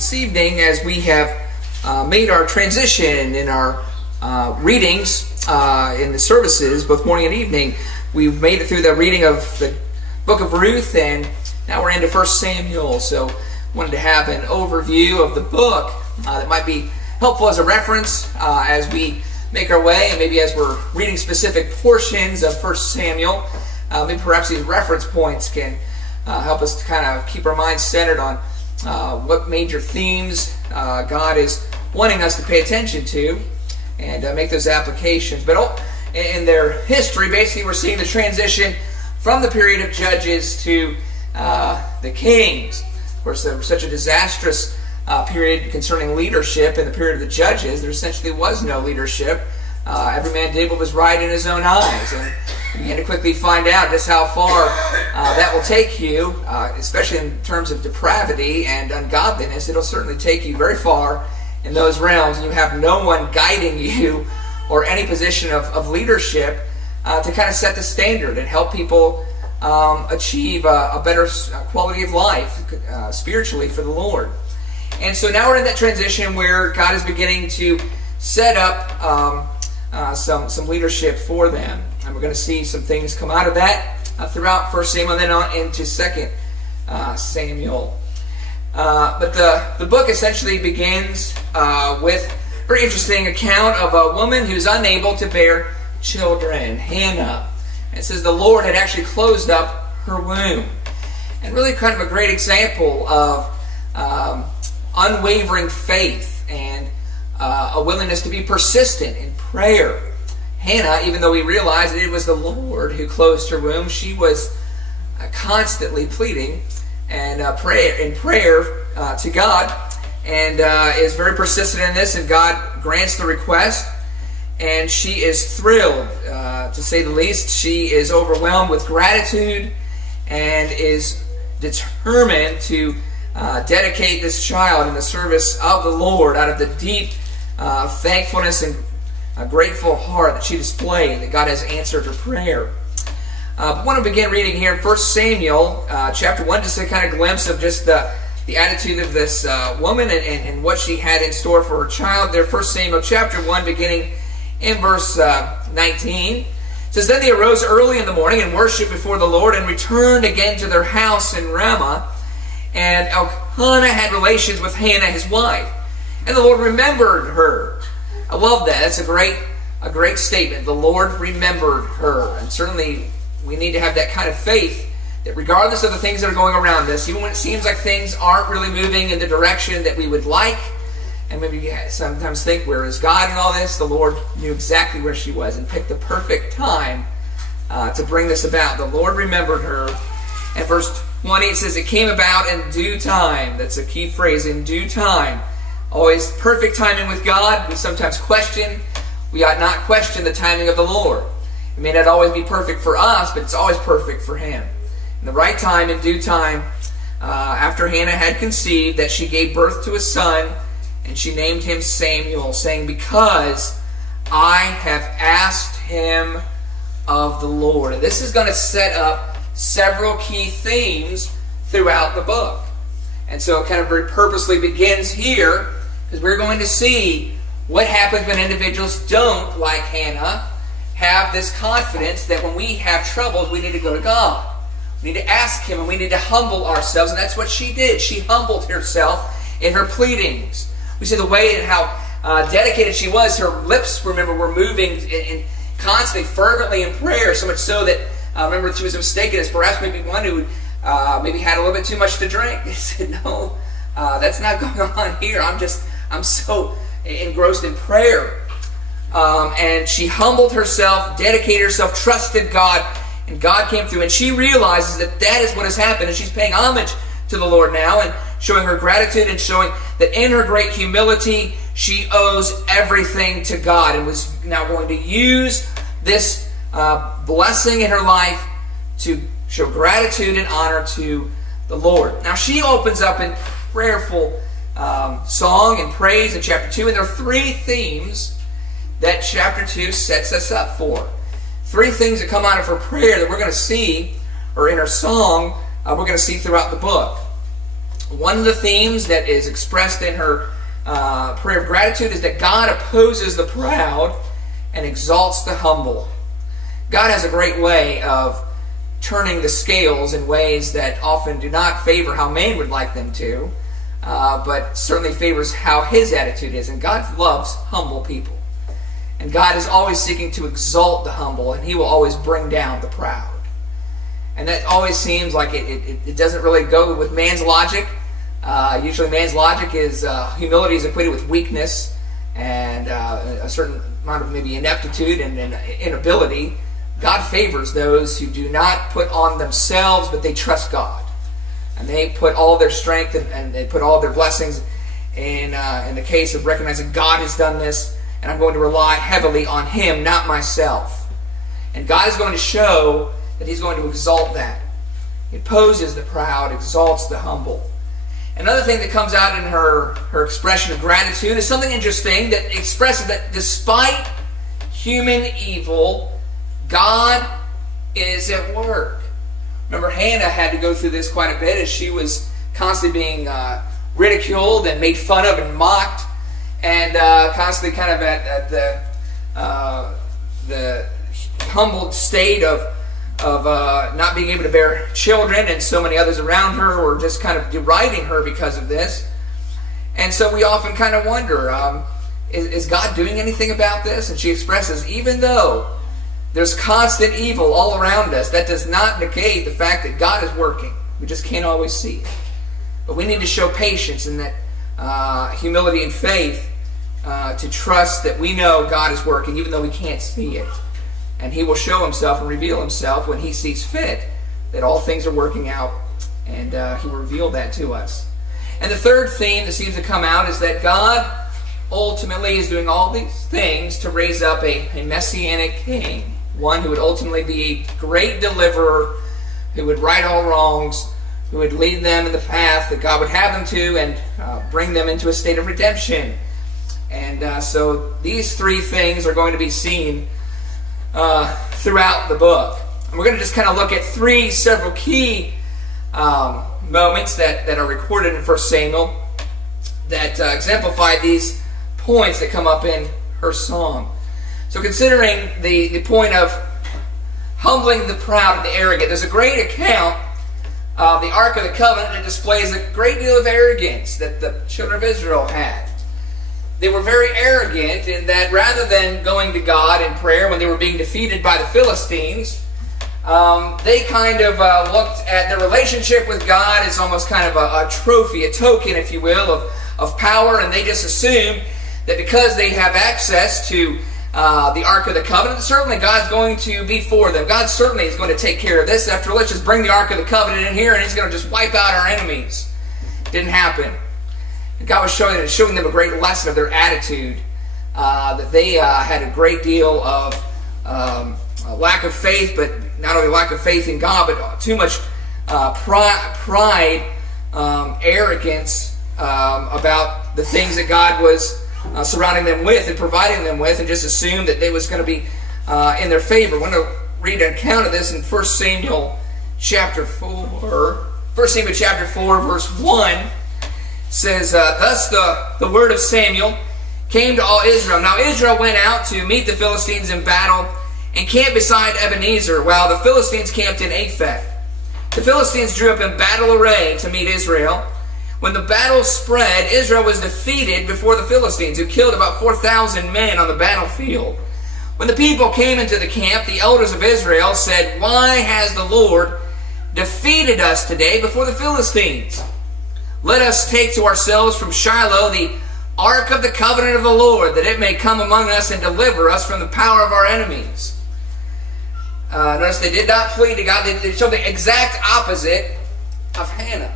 This evening, as we have made our transition in our readings in the services, both morning and evening, we've made it through the reading of the book of Ruth, and now we're into 1 Samuel. So wanted to have an overview of the book that might be helpful as a reference as we make our way, and maybe as we're reading specific portions of 1 Samuel. Maybe perhaps these reference points can help us to kind of keep our minds centered on what major themes God is wanting us to pay attention to and make those applications. But in their history, basically we're seeing the transition from the period of Judges to the Kings. Of course, there was such a disastrous period concerning leadership in the period of the Judges. There essentially was no leadership. Every man did what was right in his own eyes, and you begin to quickly find out just how far that will take you, especially in terms of depravity and ungodliness. It'll certainly take you very far in those realms, and you have no one guiding you or any position of leadership to kind of set the standard and help people achieve a better quality of life spiritually for the Lord. And so now we're in that transition where God is beginning to set up some leadership for them. And we're going to see some things come out of that throughout 1 Samuel and then on into 2 Samuel. But the book essentially begins with a very interesting account of a woman who's unable to bear children, Hannah. And it says the Lord had actually closed up her womb. And really kind of a great example of unwavering faith and a willingness to be persistent in prayer. Hannah, even though we realize that it was the Lord who closed her womb, she was constantly pleading and prayer to God, and is very persistent in this, and God grants the request, and she is thrilled, to say the least. She is overwhelmed with gratitude and is determined to dedicate this child in the service of the Lord out of the deep thankfulness and a grateful heart that she displayed, that God has answered her prayer. I want to begin reading here in 1 Samuel chapter 1, just a kind of glimpse of just the attitude of this woman and what she had in store for her child. There, 1 Samuel chapter 1, beginning in verse 19. It says, Then they arose early in the morning and worshipped before the Lord and returned again to their house in Ramah. And Elkanah had relations with Hannah his wife, and the Lord remembered her. I love that. That's a great statement. The Lord remembered her. And certainly we need to have that kind of faith that regardless of the things that are going around us, even when it seems like things aren't really moving in the direction that we would like, and maybe you sometimes think, where is God in all this? The Lord knew exactly where she was and picked the perfect time to bring this about. The Lord remembered her. And verse 20, it says, It came about in due time. That's a key phrase, in due time. Always perfect timing with God. We sometimes question. We ought not question the timing of the Lord. It may not always be perfect for us, but it's always perfect for Him. In the right time, in due time, after Hannah had conceived, that she gave birth to a son, and she named him Samuel, saying, Because I have asked him of the Lord. And this is going to set up several key themes throughout the book. And so it kind of very purposely begins here, because we're going to see what happens when individuals don't, like Hannah, have this confidence that when we have troubles, we need to go to God. We need to ask Him, and we need to humble ourselves. And that's what she did. She humbled herself in her pleadings. We see the way and how dedicated she was. Her lips, remember, were moving and constantly, fervently in prayer, so much so that, remember, she was mistaken as perhaps maybe one who maybe had a little bit too much to drink. He said, No, that's not going on here. I'm so engrossed in prayer. And she humbled herself, dedicated herself, trusted God, and God came through. And she realizes that is what has happened, and she's paying homage to the Lord now and showing her gratitude and showing that in her great humility, she owes everything to God and was now going to use this blessing in her life to show gratitude and honor to the Lord. Now she opens up in prayerful song and praise in chapter 2, and there are three themes that chapter 2 sets us up for. Three things that come out of her prayer that we're going to see, or in her song, we're going to see throughout the book. One of the themes that is expressed in her prayer of gratitude is that God opposes the proud and exalts the humble. God has a great way of turning the scales in ways that often do not favor how man would like them to, but certainly favors how his attitude is. And God loves humble people. And God is always seeking to exalt the humble, and he will always bring down the proud. And that always seems like it doesn't really go with man's logic. Usually man's logic is humility is equated with weakness and a certain amount of maybe ineptitude and inability. God favors those who do not put on themselves, but they trust God. And they put all their strength and they put all their blessings in the case of recognizing God has done this, and I'm going to rely heavily on him, not myself. And God is going to show that he's going to exalt that. He opposes the proud, exalts the humble. Another thing that comes out in her expression of gratitude is something interesting that expresses that despite human evil, God is at work. Remember, Hannah had to go through this quite a bit as she was constantly being ridiculed and made fun of and mocked, and constantly kind of at the humbled state of not being able to bear children, and so many others around her were just kind of deriding her because of this. And so we often kind of wonder, is God doing anything about this? And she expresses, even though there's constant evil all around us, that does not negate the fact that God is working. We just can't always see it. But we need to show patience and that humility and faith to trust that we know God is working even though we can't see it. And he will show himself and reveal himself when he sees fit that all things are working out, and he will reveal that to us. And the third theme that seems to come out is that God ultimately is doing all these things to raise up a messianic king, one who would ultimately be a great deliverer, who would right all wrongs, who would lead them in the path that God would have them to, and bring them into a state of redemption. And so these three things are going to be seen throughout the book. And we're going to just kind of look at several key moments that are recorded in 1 Samuel that exemplify these points that come up in her song. So considering the point of humbling the proud and the arrogant, there's a great account of the Ark of the Covenant that displays a great deal of arrogance that the children of Israel had. They were very arrogant in that rather than going to God in prayer when they were being defeated by the Philistines, they kind of looked at their relationship with God as almost kind of a trophy, a token, if you will, of power, and they just assumed that because they have access to the Ark of the Covenant, certainly God's going to be for them. God certainly is going to take care of this. After all, let's just bring the Ark of the Covenant in here and he's going to just wipe out our enemies. Didn't happen. And God was showing them a great lesson of their attitude, that they had a great deal of lack of faith, but not only lack of faith in God, but too much pride, arrogance about the things that God was surrounding them with and providing them with, and just assumed that they was going to be in their favor. I want to read an account of this in 1 Samuel chapter 4. 1 Samuel chapter 4, verse 1 says, Thus the word of Samuel came to all Israel. Now Israel went out to meet the Philistines in battle and camped beside Ebenezer, while the Philistines camped in Aphek. The Philistines drew up in battle array to meet Israel. When the battle spread, Israel was defeated before the Philistines, who killed about 4,000 men on the battlefield. When the people came into the camp, the elders of Israel said, Why has the Lord defeated us today before the Philistines? Let us take to ourselves from Shiloh the Ark of the Covenant of the Lord, that it may come among us and deliver us from the power of our enemies. Notice they did not plead to God. They showed the exact opposite of Hannah.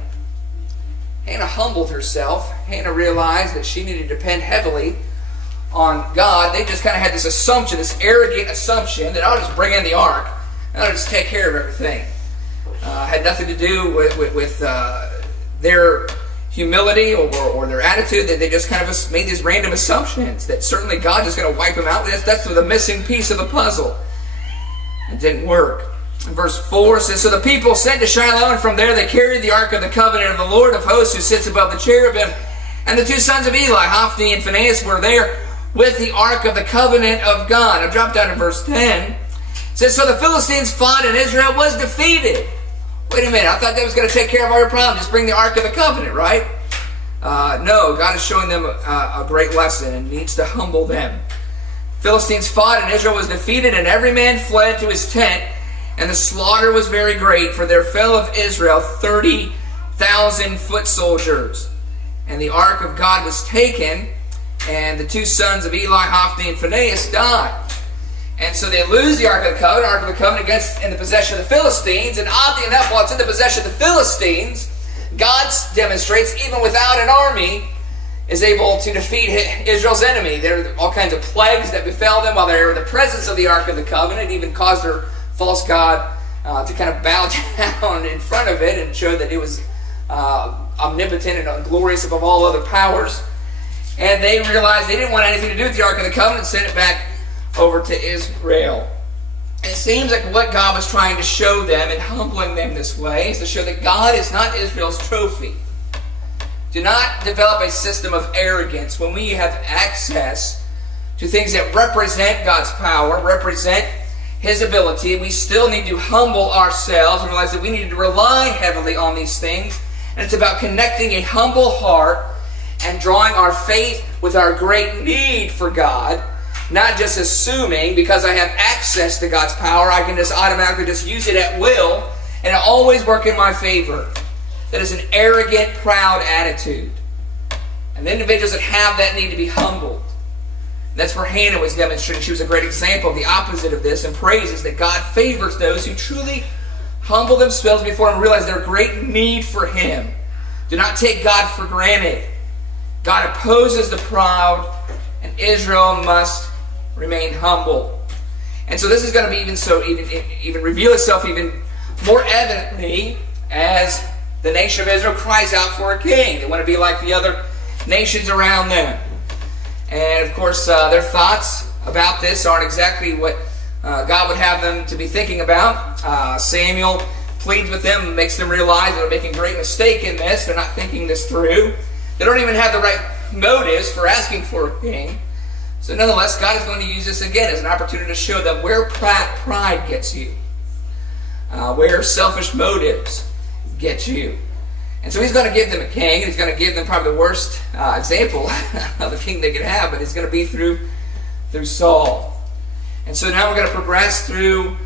Hannah humbled herself. Hannah realized that she needed to depend heavily on God. They just kind of had this assumption, this arrogant assumption that I'll just bring in the ark and I'll just take care of everything. Had nothing to do with their humility or their attitude. That they just kind of made these random assumptions that certainly God is going to wipe them out. That's the missing piece of the puzzle. It didn't work. Verse 4 says, "So the people sent to Shiloh, and from there they carried the ark of the covenant of the Lord of hosts, who sits above the cherubim. And the two sons of Eli, Hophni and Phinehas, were there with the ark of the covenant of God." I'll drop down to verse 10. It says, "So the Philistines fought, and Israel was defeated." Wait a minute, I thought that was going to take care of all your problems. Just bring the ark of the covenant, right? No, God is showing them a great lesson and needs to humble them. Philistines fought, and Israel was defeated, and every man fled to his tent. And the slaughter was very great, for there fell of Israel 30,000 foot soldiers. And the ark of God was taken, and the two sons of Eli, Hophni and Phinehas, died. And so they lose the ark of the covenant gets in the possession of the Philistines. And oddly enough, while it's in the possession of the Philistines, God demonstrates, even without an army, is able to defeat Israel's enemy. There are all kinds of plagues that befell them while they were in the presence of the ark of the covenant, even caused their false god to kind of bow down in front of it and show that it was omnipotent and glorious above all other powers. And they realized they didn't want anything to do with the ark of the covenant and sent it back over to Israel. And it seems like what God was trying to show them in humbling them this way is to show that God is not Israel's trophy. Do not develop a system of arrogance when we have access to things that represent God's power, represent His ability. We still need to humble ourselves and realize that we need to rely heavily on these things. And it's about connecting a humble heart and drawing our faith with our great need for God, not just assuming because I have access to God's power, I can just automatically just use it at will and it always work in my favor. That is an arrogant, proud attitude. And the individuals that have that need to be humbled. That's where Hannah was demonstrating. She was a great example of the opposite of this, and praises that God favors those who truly humble themselves before Him and realize their great need for Him. Do not take God for granted. God opposes the proud, and Israel must remain humble. And so this is going to be even reveal itself even more evidently as the nation of Israel cries out for a king. They want to be like the other nations around them. And of course, their thoughts about this aren't exactly what God would have them to be thinking about. Samuel pleads with them and makes them realize they're making a great mistake in this. They're not thinking this through. They don't even have the right motives for asking for a king. So nonetheless, God is going to use this again as an opportunity to show them where pride gets you, where selfish motives get you. And so He's going to give them a king, and He's going to give them probably the worst example of a king they could have, but it's going to be through Saul. And so now we're going to progress through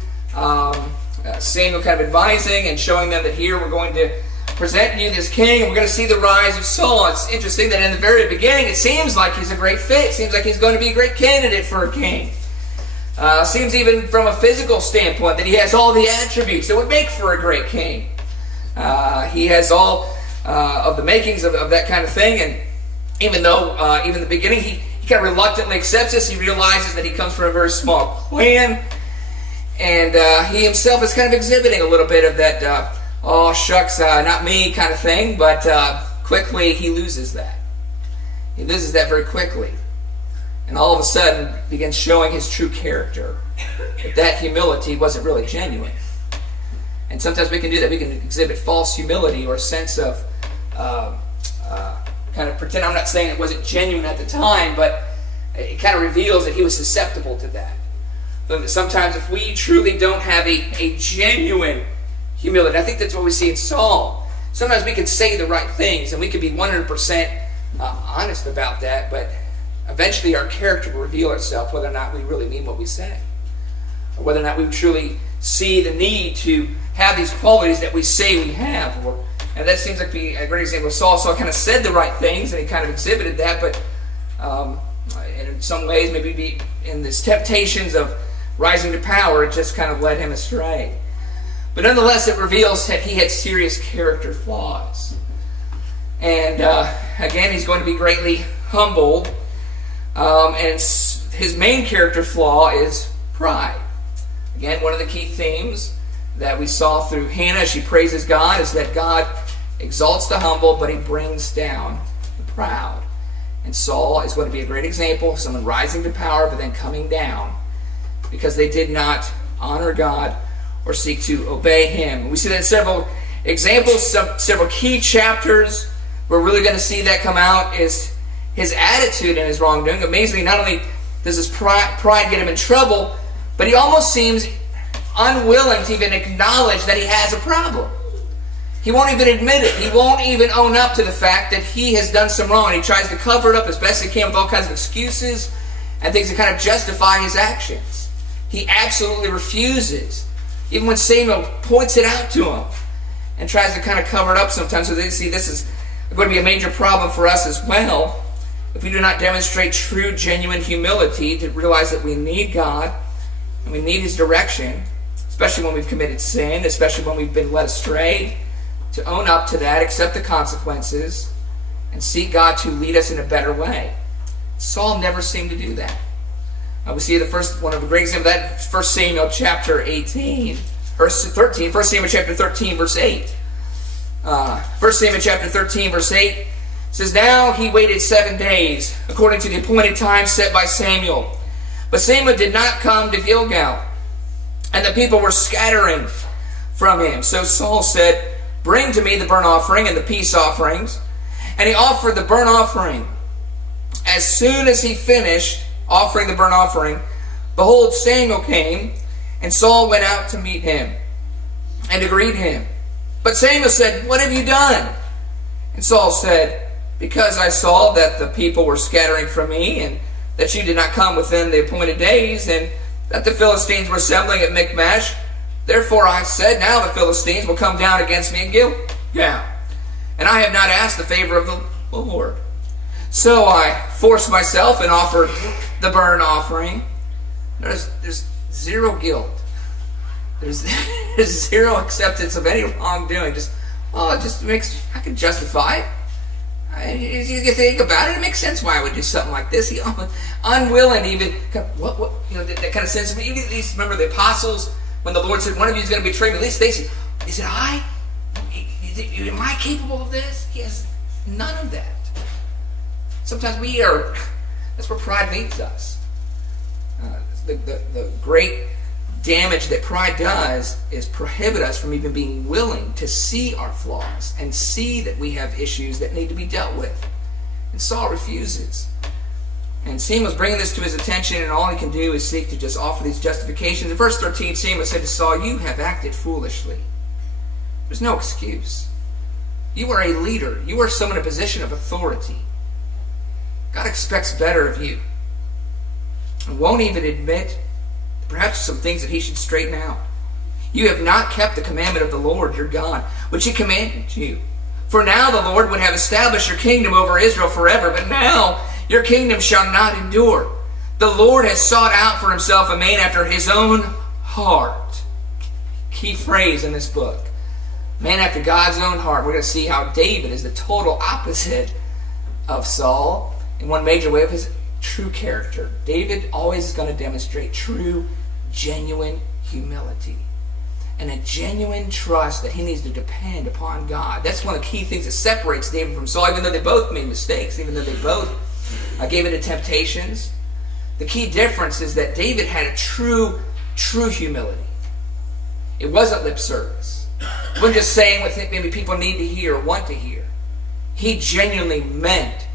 Samuel kind of advising and showing them that here we're going to present you this king, and we're going to see the rise of Saul. It's interesting that in the very beginning it seems like he's a great fit. It seems like he's going to be a great candidate for a king. Seems even from a physical standpoint that he has all the attributes that would make for a great king. He has all of the makings of that kind of thing, and even though even in the beginning he kind of reluctantly accepts this, he realizes that he comes from a very small clan, and he himself is kind of exhibiting a little bit of that oh shucks, not me kind of thing, but quickly he loses that. He loses that very quickly, and all of a sudden begins showing his true character. That humility wasn't really genuine. And sometimes we can do that. We can exhibit false humility or a sense of kind of pretend. I'm not saying it wasn't genuine at the time, but it kind of reveals that he was susceptible to that. But sometimes if we truly don't have a genuine humility, I think that's what we see in Saul. Sometimes we can say the right things and we can be 100% honest about that, but eventually our character will reveal itself whether or not we really mean what we say, or whether or not we truly see the need to have these qualities that we say we have. And that seems like be a great example of Saul. Saul kind of said the right things and he kind of exhibited that, but in some ways maybe in this temptations of rising to power, it just kind of led him astray. But nonetheless, it reveals that he had serious character flaws. And again, he's going to be greatly humbled. And his main character flaw is pride. Again, one of the key themes that we saw through Hannah as she praises God is that God exalts the humble, but He brings down the proud. And Saul is going to be a great example of someone rising to power, but then coming down because they did not honor God or seek to obey him. We see that in several examples, several key chapters. We're really going to see that come out is his attitude and his wrongdoing. Amazingly, not only does his pride get him in trouble, but he almost seems unwilling to even acknowledge that he has a problem. He won't even admit it. He won't even own up to the fact that he has done some wrong. And he tries to cover it up as best he can with all kinds of excuses and things to kind of justify his actions. He absolutely refuses. Even when Samuel points it out to him and tries to kind of cover it up sometimes. So they see this is going to be a major problem for us as well. If we do not demonstrate true, genuine humility to realize that we need God and we need his direction, especially when we've committed sin, especially when we've been led astray, to own up to that, accept the consequences, and seek God to lead us in a better way. Saul never seemed to do that. We see one of the great examples of that, 1 Samuel chapter 13, verse 8. 1 Samuel chapter 13, verse 8 says, Now he waited 7 days, according to the appointed time set by Samuel. But Samuel did not come to Gilgal, and the people were scattering from him. So Saul said, Bring to me the burnt offering and the peace offerings. And he offered the burnt offering. As soon as he finished offering the burnt offering, behold, Samuel came, and Saul went out to meet him and to greet him. But Samuel said, What have you done? And Saul said, Because I saw that the people were scattering from me, and that you did not come within the appointed days, and that the Philistines were assembling at Michmash. Therefore I said, Now the Philistines will come down against me in Gilgal, and I have not asked the favor of the Lord. So I forced myself and offered the burnt offering. There's zero guilt. There's zero acceptance of any wrongdoing. I can justify it. You think about it, it makes sense why I would do something like this. He unwilling to even that kind of sense of even at least remember the apostles when the Lord said one of you is going to betray me. At least they said, am I capable of this? He has none of that. Sometimes that's where pride leads us. The great damage that pride does is prohibit us from even being willing to see our flaws and see that we have issues that need to be dealt with. And Saul refuses. And Samuel's bringing this to his attention, and all he can do is seek to just offer these justifications. In verse 13, Samuel said to Saul, You have acted foolishly. There's no excuse. You are a leader. You are someone in a position of authority. God expects better of you. And won't even admit perhaps some things that he should straighten out. You have not kept the commandment of the Lord your God, which he commanded you. For now the Lord would have established your kingdom over Israel forever, but now your kingdom shall not endure. The Lord has sought out for himself a man after his own heart. Key phrase in this book. Man after God's own heart. We're going to see how David is the total opposite of Saul in one major way of his true character. David always is going to demonstrate true, genuine humility and a genuine trust that he needs to depend upon God. That's one of the key things that separates David from Saul, even though they both made mistakes, even though they both gave into temptations. The key difference is that David had a true humility. It wasn't lip service. It wasn't just saying what maybe people need to hear or want to hear. He genuinely meant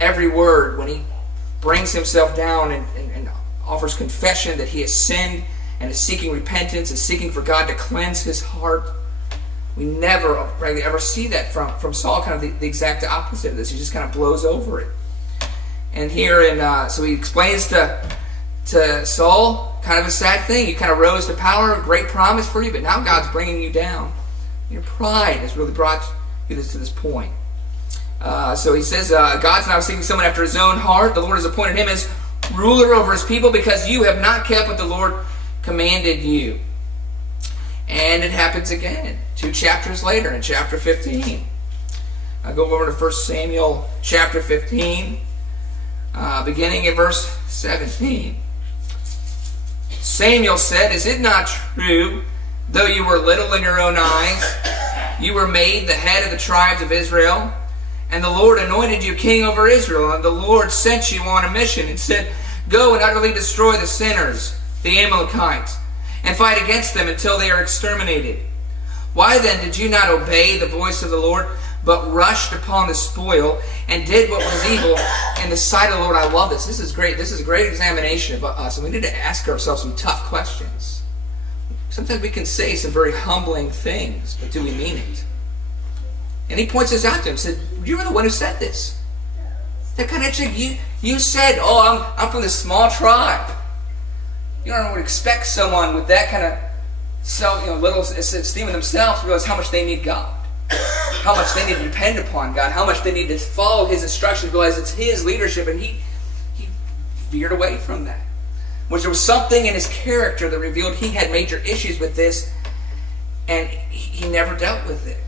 every word when he brings himself down and offers confession that he has sinned and is seeking repentance, is seeking for God to cleanse his heart. We never really ever see that from Saul, kind of the exact opposite of this. He just kind of blows over it. And here, so he explains to Saul, kind of a sad thing. You kind of rose to power, a great promise for you, but now God's bringing you down. Your pride has really brought you to this point. So he says, God's now seeking someone after his own heart. The Lord has appointed him as ruler over his people because you have not kept what the Lord commanded you. And it happens again 2 chapters later in chapter 15. I'll go over to 1 Samuel chapter 15, beginning in verse 17. Samuel said, Is it not true, though you were little in your own eyes, you were made the head of the tribes of Israel? And the Lord anointed you king over Israel, and the Lord sent you on a mission and said, Go and utterly destroy the sinners, the Amalekites, and fight against them until they are exterminated. Why then did you not obey the voice of the Lord, but rushed upon the spoil and did what was evil in the sight of the Lord? I love this. This is great. This is a great examination of us, and we need to ask ourselves some tough questions. Sometimes we can say some very humbling things, but do we mean it? And he points this out to him and said, you were the one who said this. That kind of thing. You said, oh, I'm from this small tribe. You don't expect someone with that kind of little esteem of themselves to realize how much they need God, how much they need to depend upon God, how much they need to follow His instructions, realize it's His leadership, and he veered away from that. Which there was something in his character that revealed he had major issues with this, and he never dealt with it.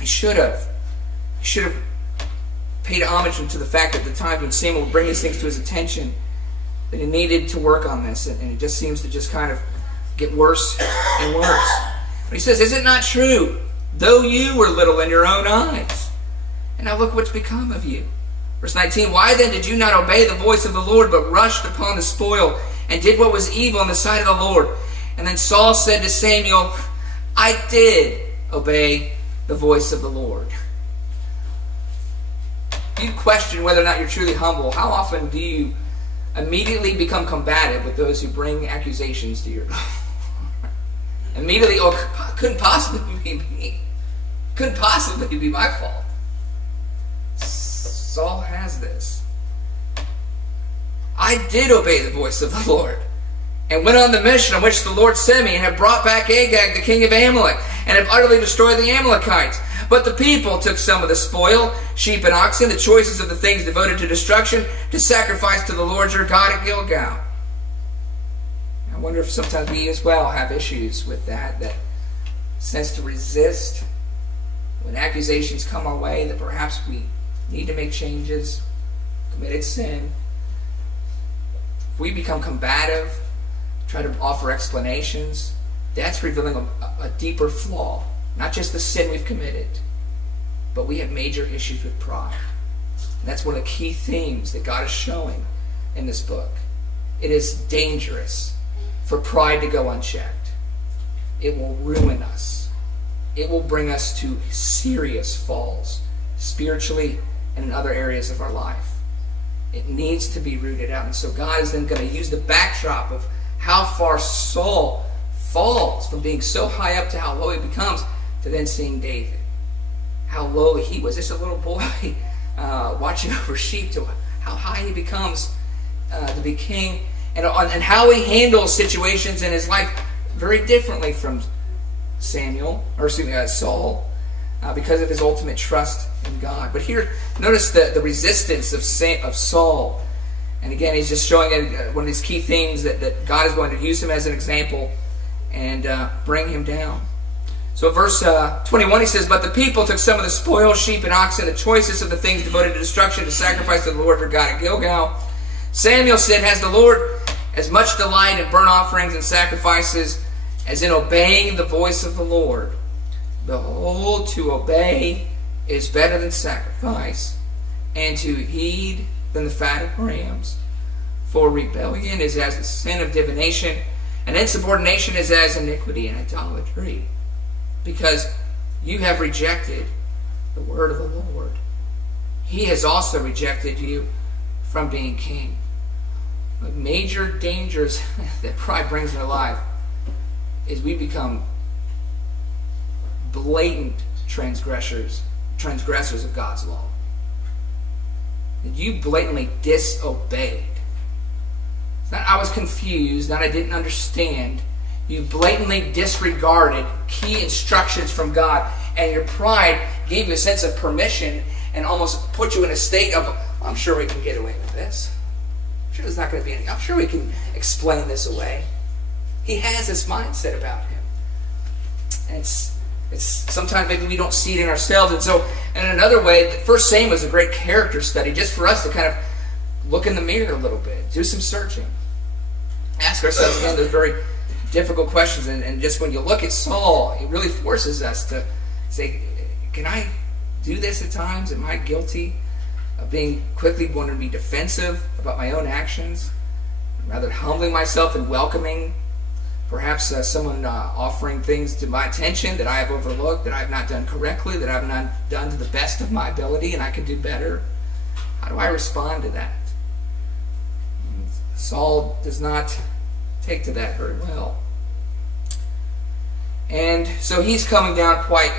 He should have. He should have paid homage to the fact that the times when Samuel would bring these things to his attention, that he needed to work on this, and it just seems to just kind of get worse and worse. But he says, is it not true, though you were little in your own eyes? And now look what's become of you. Verse 19, why then did you not obey the voice of the Lord, but rushed upon the spoil, and did what was evil in the sight of the Lord? And then Saul said to Samuel, I did obey the voice of the Lord. You question whether or not you're truly humble. How often do you immediately become combative with those who bring accusations to your immediately, couldn't possibly be me. Couldn't possibly be my fault. Saul has this. I did obey the voice of the Lord, and went on the mission on which the Lord sent me, and have brought back Agag, the king of Amalek, and have utterly destroyed the Amalekites. But the people took some of the spoil, sheep and oxen, the choicest of the things devoted to destruction, to sacrifice to the Lord your God at Gilgal. I wonder if sometimes we as well have issues with that sense to resist when accusations come our way, that perhaps we need to make changes, committed sin. If we become combative, try to offer explanations, that's revealing a deeper flaw. Not just the sin we've committed, but we have major issues with pride. And that's one of the key themes that God is showing in this book. It is dangerous for pride to go unchecked. It will ruin us. It will bring us to serious falls, spiritually and in other areas of our life. It needs to be rooted out. And so God is then going to use the backdrop of how far Saul falls from being so high up to how low he becomes, to then seeing David. How low he was, just a little boy watching over sheep, to how high he becomes to be king, and how he handles situations in his life very differently from Saul, because of his ultimate trust in God. But here, notice the resistance of Saul. And again, he's just showing one of these key themes that God is going to use him as an example and bring him down. So verse 21, he says, but the people took some of the spoil, sheep and oxen, the choicest of the things devoted to destruction, to sacrifice to the Lord your God at Gilgal. Samuel said, has the Lord as much delight in burnt offerings and sacrifices as in obeying the voice of the Lord? Behold, to obey is better than sacrifice, and to heed than the fat of rams. For rebellion is as the sin of divination, and insubordination is as iniquity and idolatry. Because you have rejected the word of the Lord. He has also rejected you from being king. The major dangers that pride brings in our life is we become blatant transgressors of God's law. And you blatantly disobeyed. It's not I was confused, not I didn't understand. You blatantly disregarded key instructions from God, and your pride gave you a sense of permission and almost put you in a state of, I'm sure we can get away with this. I'm sure there's not going to be any. I'm sure we can explain this away. He has this mindset about him. And it's sometimes maybe we don't see it in ourselves. And so, in another way, First Samuel was a great character study just for us to kind of look in the mirror a little bit, do some searching, ask ourselves again those very difficult questions. And just when you look at Saul, it really forces us to say, can I do this at times? Am I guilty of being quickly wanting to be defensive about my own actions, rather than humbling myself and welcoming Perhaps someone offering things to my attention that I have overlooked, that I have not done correctly, that I have not done to the best of my ability, and I can do better. How do I respond to that? Saul does not take to that very well. And so he's coming down quite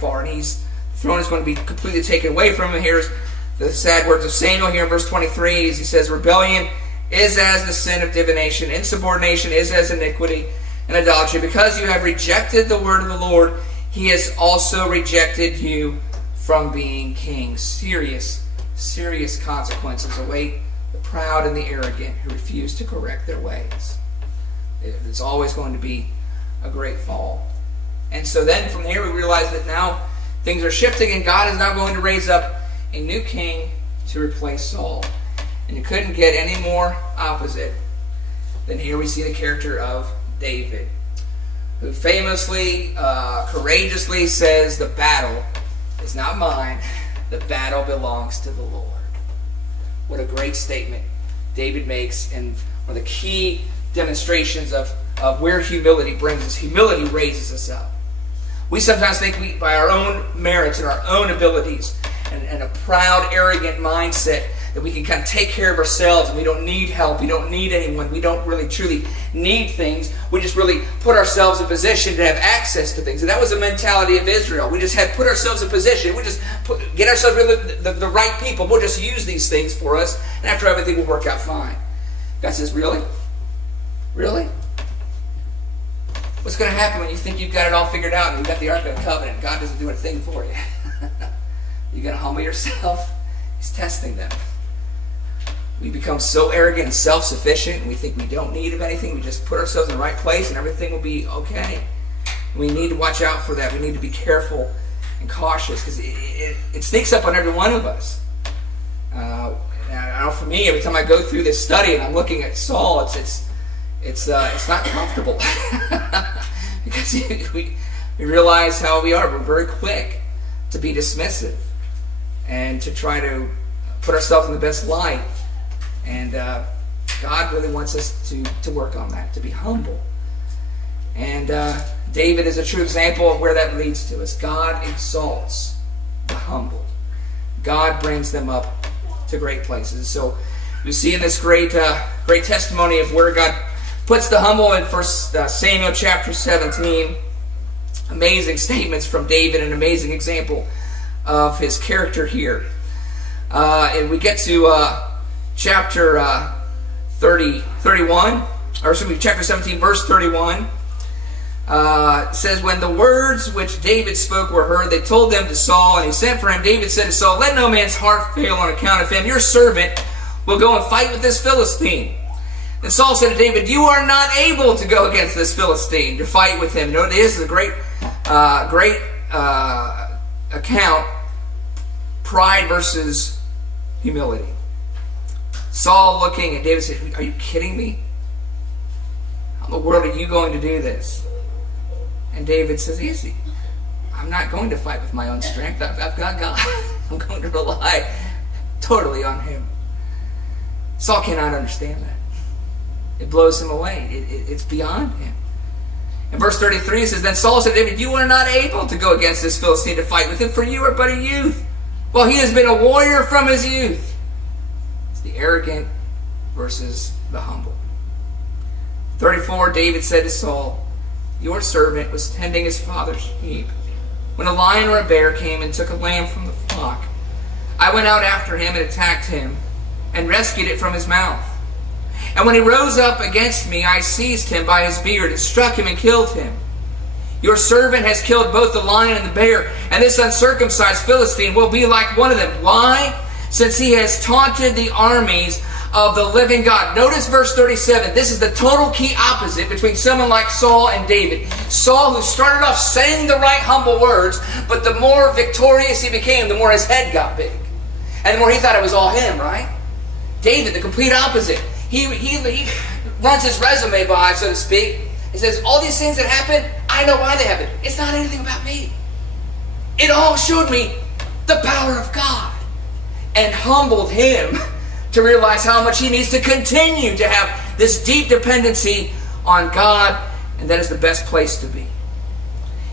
far, and his throne is going to be completely taken away from him. Here's the sad words of Samuel here in verse 23, as he says, rebellion is as the sin of divination, insubordination is as iniquity and idolatry. Because you have rejected the word of the Lord, he has also rejected you from being king. Serious consequences await the proud and the arrogant who refuse to correct their ways. It's always going to be a great fall. And so then from here we realize that now things are shifting, and God is now going to raise up a new king to replace Saul. And you couldn't get any more opposite than here we see the character of David, who famously, courageously says, the battle is not mine, the battle belongs to the Lord. What a great statement David makes, and one of the key demonstrations of where humility brings us. Humility raises us up. We sometimes think we, by our own merits and our own abilities and a proud, arrogant mindset, that we can kind of take care of ourselves and we don't need help, we don't need anyone, we don't really truly need things. We just really put ourselves in position to have access to things. And that was the mentality of Israel. We just had put ourselves in position. We just get ourselves with the right people. We'll just use these things for us, and after everything will work out fine. God says, really? Really? What's going to happen when you think you've got it all figured out and you've got the Ark of the Covenant and God doesn't do a thing for you? You're going to humble yourself? He's testing them. We become so arrogant and self-sufficient, and we think we don't need of anything. We just put ourselves in the right place and everything will be okay. We need to watch out for that. We need to be careful and cautious, because it sneaks up on every one of us. I know for me, every time I go through this study and I'm looking at Saul, it's not comfortable. Because we realize how we are. We're very quick to be dismissive and to try to put ourselves in the best light. And God really wants us to work on that, to be humble. And David is a true example of where that leads to us. God exalts the humble. God brings them up to great places. So we see in this great testimony of where God puts the humble in 1 Samuel chapter 17. Amazing statements from David, an amazing example of his character here. And we get to chapter 31, or excuse me, chapter 17, verse 31. It says, when the words which David spoke were heard, they told them to Saul, and he sent for him. David said to Saul, let no man's heart fail on account of him. Your servant will go and fight with this Philistine. And Saul said to David, you are not able to go against this Philistine to fight with him. You know, this is a great account. Pride versus humility. Saul looking at David said, are you kidding me? How in the world are you going to do this? And David says, easy. I'm not going to fight with my own strength. I've got God. I'm going to rely totally on him. Saul cannot understand that. It blows him away. It's beyond him. In verse 33 it says, then Saul said to David, you are not able to go against this Philistine to fight with him, for you are but a youth. Well, he has been a warrior from his youth. It's the arrogant versus the humble. 34, David said to Saul, your servant was tending his father's sheep when a lion or a bear came and took a lamb from the flock. I went out after him and attacked him and rescued it from his mouth. And when he rose up against me, I seized him by his beard and struck him and killed him. Your servant has killed both the lion and the bear, and this uncircumcised Philistine will be like one of them. Why? Since he has taunted the armies of the living God. Notice verse 37. This is the total key opposite between someone like Saul and David. Saul, who started off saying the right humble words, but the more victorious he became, the more his head got big. And the more he thought it was all him, right? David, the complete opposite. He runs his resume by, so to speak. He says, all these things that happen, I know why they happen. It's not anything about me. It all showed me the power of God, and humbled him to realize how much he needs to continue to have this deep dependency on God And that is the best place to be.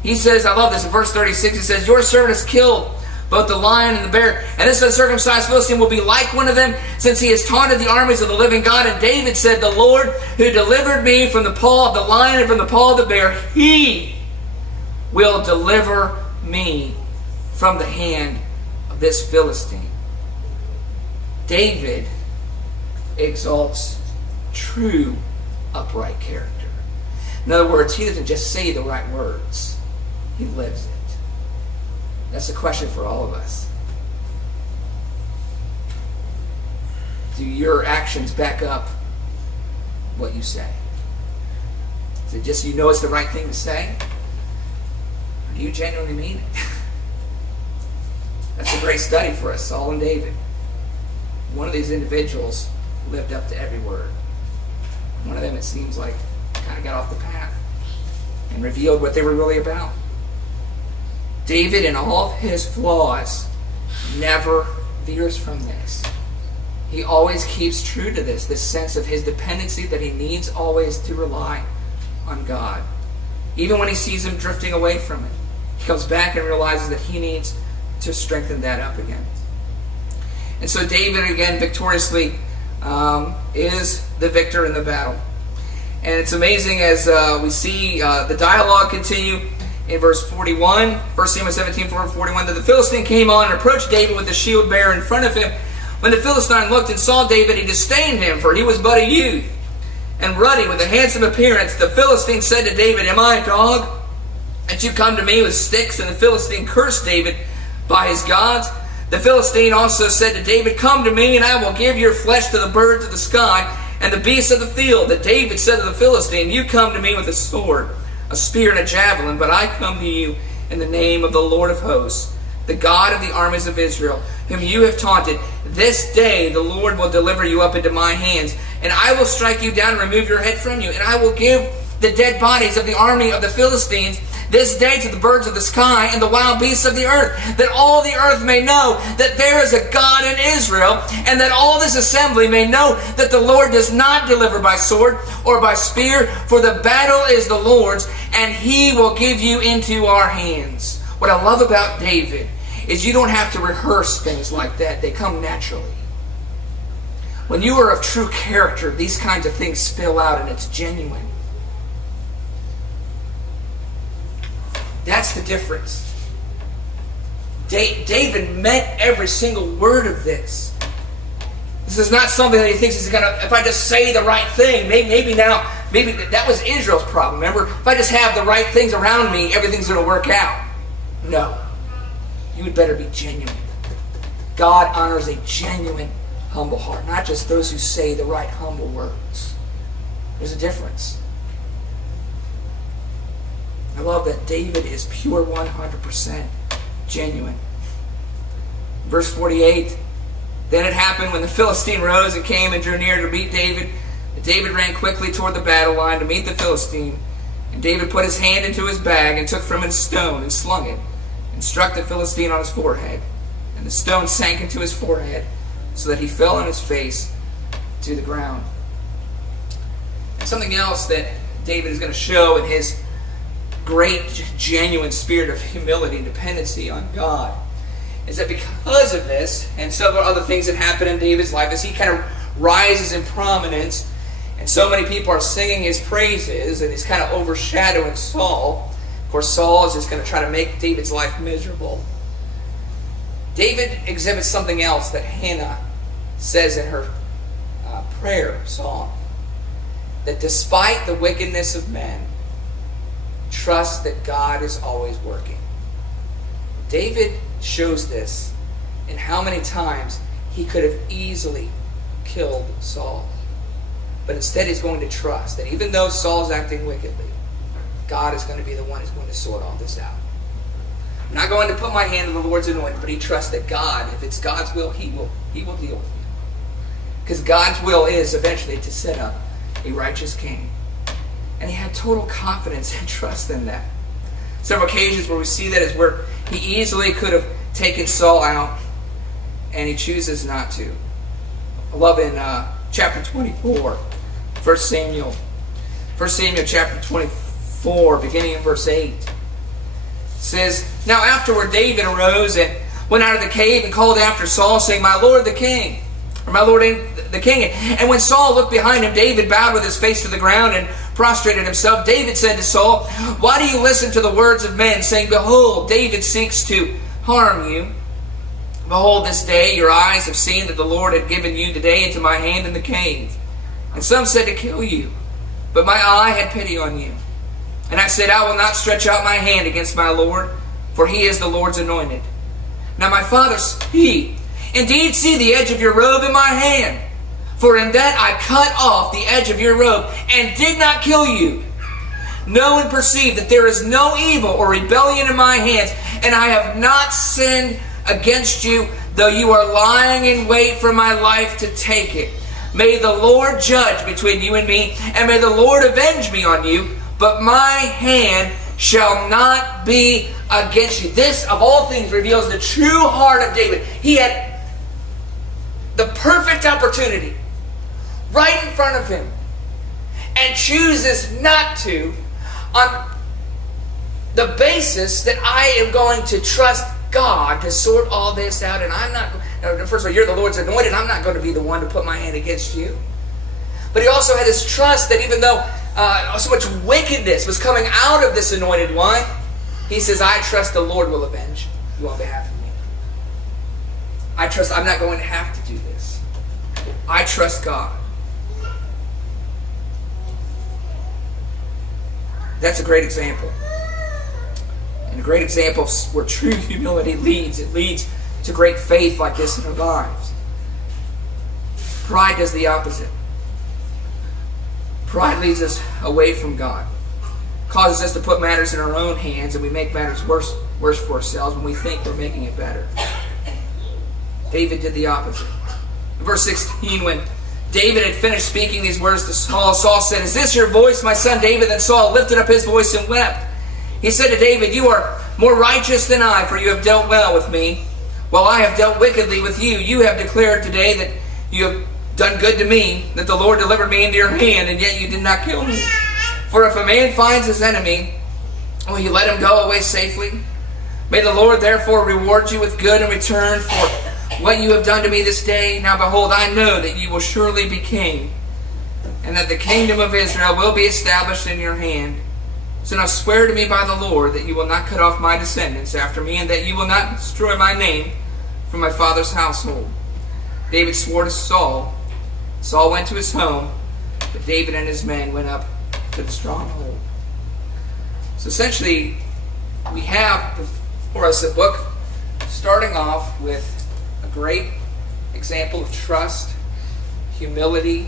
He says, I love this, in verse 36, he says, your servant has killed both the lion and the bear, and this uncircumcised Philistine will be like one of them, since he has taunted the armies of the living God. And David said, the Lord who delivered me from the paw of the lion and from the paw of the bear, he will deliver me from the hand of this Philistine. David exalts true upright character. In other words, he doesn't just say the right words, he lives it. That's the question for all of us. Do your actions back up what you say? Is it just it's the right thing to say? Or do you genuinely mean it? That's a great study for us, Saul and David. One of these individuals lived up to every word. One of them, it seems like, kind of got off the path and revealed what they were really about. David, in all of his flaws, never veers from this. He always keeps true to this sense of his dependency, that he needs always to rely on God. Even when he sees him drifting away from it, he comes back and realizes that he needs to strengthen that up again. And so David, again, victoriously is the victor in the battle. And it's amazing as we see the dialogue continue in verse 41, 1 Samuel 17, 41, that the Philistine came on and approached David with the shield bearer in front of him. When the Philistine looked and saw David, he disdained him, for he was but a youth and ruddy with a handsome appearance. The Philistine said to David, am I a dog, that you come to me with sticks? And the Philistine cursed David by his gods. The Philistine also said to David, come to me, and I will give your flesh to the birds of the sky and the beasts of the field. That David said to the Philistine, you come to me with a sword, a spear, and a javelin, but I come to you in the name of the Lord of hosts, the God of the armies of Israel, whom you have taunted. This day the Lord will deliver you up into my hands, and I will strike you down and remove your head from you, and I will give the dead bodies of the army of the Philistines this day to the birds of the sky and the wild beasts of the earth, that all the earth may know that there is a God in Israel, and that all this assembly may know that the Lord does not deliver by sword or by spear, for the battle is the Lord's, and he will give you into our hands. What I love about David is you don't have to rehearse things like that. They come naturally. When you are of true character, these kinds of things spill out, and it's genuine. That's the difference. David meant every single word of this. This is not something that he thinks is if I just say the right thing, maybe that was Israel's problem. Remember, if I just have the right things around me, everything's going to work out. No. You had better be genuine. God honors a genuine, humble heart, not just those who say the right, humble words. There's a difference. I love that David is pure 100% genuine. Verse 48, then it happened when the Philistine rose and came and drew near to meet David, that David ran quickly toward the battle line to meet the Philistine. And David put his hand into his bag and took from it a stone and slung it and struck the Philistine on his forehead. And the stone sank into his forehead so that he fell on his face to the ground. And something else that David is going to show in his great, genuine spirit of humility and dependency on God is that because of this and several other things that happen in David's life, as he kind of rises in prominence and so many people are singing his praises and he's kind of overshadowing Saul. Of course, Saul is just going to try to make David's life miserable. David exhibits something else that Hannah says in her prayer song, that despite the wickedness of men, trust that God is always working. David shows this in how many times he could have easily killed Saul. But instead he's going to trust that even though Saul's acting wickedly, God is going to be the one who's going to sort all this out. I'm not going to put my hand on the Lord's anointed, but he trusts that God, if it's God's will, he will deal with you. Because God's will is eventually to set up a righteous king. And he had total confidence and trust in that. Several occasions where we see that is where he easily could have taken Saul out, and he chooses not to. I love in chapter 24, 1 Samuel chapter 24, 4, beginning in verse 8. It says, "Now afterward David arose and went out of the cave and called after Saul, saying, My Lord the king, or my Lord the king. And when Saul looked behind him, David bowed with his face to the ground and prostrated himself. David said to Saul, Why do you listen to the words of men, saying, Behold, David seeks to harm you? Behold, this day your eyes have seen that the Lord had given you today into my hand in the cave. And some said to kill you, but my eye had pity on you. And I said, I will not stretch out my hand against my Lord, for he is the Lord's anointed. Now my father, he, indeed see the edge of your robe in my hand. For in that I cut off the edge of your robe, and did not kill you. Know and perceive that there is no evil or rebellion in my hands, and I have not sinned against you, though you are lying in wait for my life to take it. May the Lord judge between you and me, and may the Lord avenge me on you, but my hand shall not be against you." This, of all things, reveals the true heart of David. He had the perfect opportunity right in front of him, and chooses not to, on the basis that I am going to trust God to sort all this out, and I'm not. First of all, you're the Lord's anointed. I'm not going to be the one to put my hand against you. But he also had this trust that even though so much wickedness was coming out of this anointed one, he says, I trust the Lord will avenge you on behalf of me. I trust I'm not going to have to do this. I trust God. That's a great example. And a great example of where true humility leads. It leads to great faith like this in our lives. Pride does the opposite. Pride leads us away from God. Causes us to put matters in our own hands, and we make matters worse for ourselves when we think we're making it better. David did the opposite. In verse 16, when David had finished speaking these words to Saul, Saul said, Is this your voice, my son David? Then Saul lifted up his voice and wept. He said to David, You are more righteous than I, for you have dealt well with me, while I have dealt wickedly with you. You have declared today that you have done good to me, that the Lord delivered me into your hand, and yet you did not kill me. For if a man finds his enemy, will you let him go away safely? May the Lord therefore reward you with good in return for what you have done to me this day. Now behold, I know that you will surely be king, and that the kingdom of Israel will be established in your hand. So now swear to me by the Lord that you will not cut off my descendants after me, and that you will not destroy my name from my father's household. David swore to Saul. Saul went to his home, but David and his men went up to the stronghold. So essentially, we have before us a book starting off with a great example of trust, humility,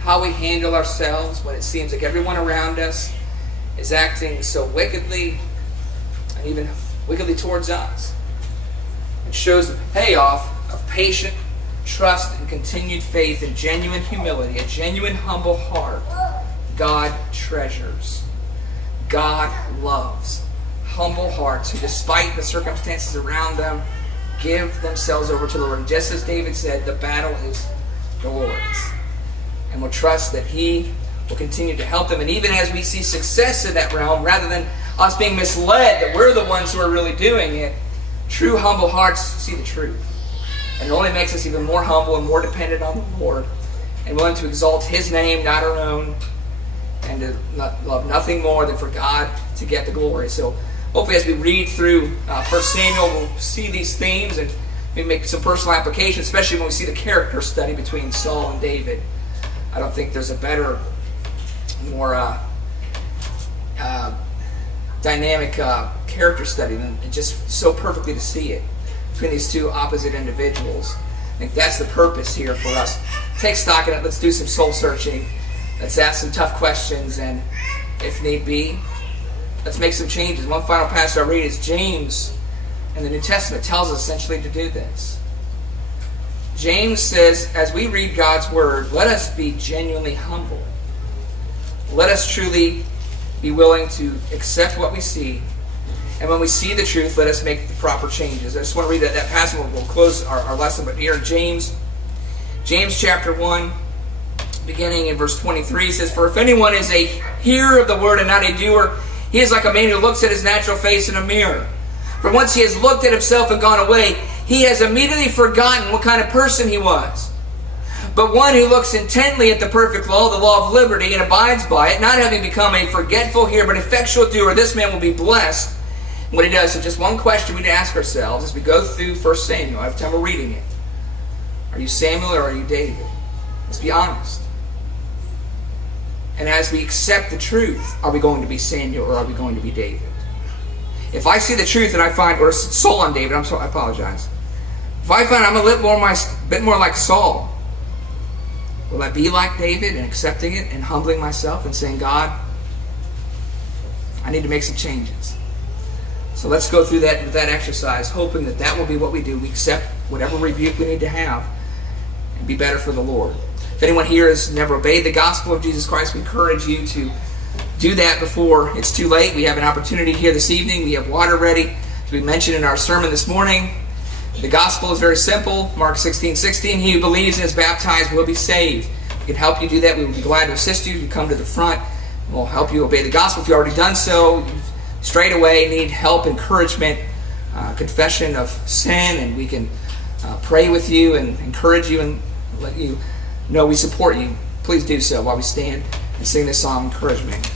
how we handle ourselves when it seems like everyone around us is acting so wickedly, and even wickedly towards us. It shows the payoff of patient trust and continued faith and genuine humility, a genuine humble heart. God treasures. God loves humble hearts who, despite the circumstances around them, give themselves over to the Lord. And just as David said, the battle is the Lord's. And we'll trust that He will continue to help them. And even as we see success in that realm, rather than us being misled that we're the ones who are really doing it, true humble hearts see the truth. And it only makes us even more humble and more dependent on the Lord, and willing to exalt His name, not our own, and to love nothing more than for God to get the glory. So hopefully as we read through 1 Samuel, we'll see these themes and maybe make some personal application, especially when we see the character study between Saul and David. I don't think there's a better, more dynamic character study than just so perfectly to see it between these two opposite individuals. I think that's the purpose here for us. Take stock in it. Let's do some soul searching. Let's ask some tough questions, and if need be, let's make some changes. One final passage I read is James in the New Testament tells us essentially to do this. James says, as we read God's Word, let us be genuinely humble. Let us truly be willing to accept what we see. And when we see the truth, let us make the proper changes. I just want to read that passage. We'll close our lesson. But here in James chapter 1, beginning in verse 23, says, For if anyone is a hearer of the word and not a doer, He is like a man who looks at his natural face in a mirror. For once he has looked at himself and gone away, he has immediately forgotten what kind of person he was. But one who looks intently at the perfect law, the law of liberty, and abides by it, not having become a forgetful hearer, but effectual doer, this man will be blessed in what he does. So just one question we need to ask ourselves as we go through 1 Samuel. Every time we're reading it. Are you Samuel or are you David? Let's be honest. And as we accept the truth, are we going to be Samuel or are we going to be David? If I see the truth and I find, or Saul on David, I apologize. If I find I'm a bit more like Saul, will I be like David and accepting it and humbling myself and saying, God, I need to make some changes. So let's go through that exercise, hoping that will be what we do. We accept whatever rebuke we need to have and be better for the Lord. If anyone here has never obeyed the gospel of Jesus Christ, we encourage you to do that before it's too late. We have an opportunity here this evening. We have water ready. As we mentioned in our sermon this morning, the gospel is very simple. Mark 16:16, he who believes and is baptized will be saved. We can help you do that. We will be glad to assist you. You come to the front. We'll help you obey the gospel. If you've already done so, you straight away need help, encouragement, confession of sin, and we can pray with you and encourage you and let you know we support you. Please do so while we stand and sing this song, Encouragement.